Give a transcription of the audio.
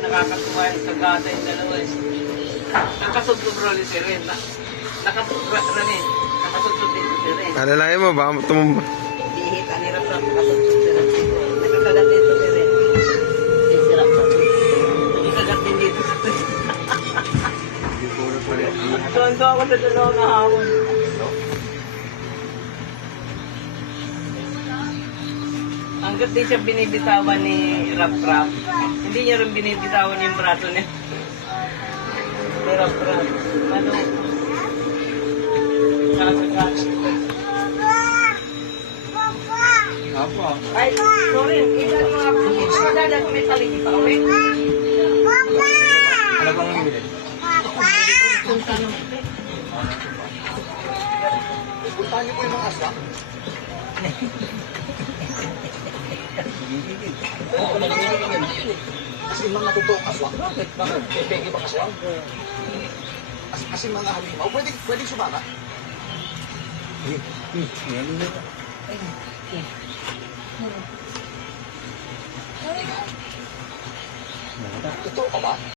nakakatuwa yung kagata yung dalawa eh. Nakasugtog rin si Ren. Nakasugtog din si Ren. Alalayan mo, baka tumumba. Dihit, anirap-rap, nakasugtog si Ren. Nakakagat dito si Ren. Si Rap-Rap. Nakakagat din dito. Tuwan-tuwa ako sa dalawang kahawon. Hanggat di siya binibitawan ni Rap-Rap, hindi niya rin binibitawan yung braso niya. Ni Rap-Rap. Ano? Nakakagat. Apa? Ay, sorry. Ilan mo ako. Madada ko may taligi pa. Okay? Ano bang bibili? Punta nung Puntahan niyo po yung mga aswang. Oo, nagigigil. Kasi mga natutuong aswang. Bakit? Pwede ba aswang? Kasi mga halimaw. Pwede sumama. Totoo ka ba?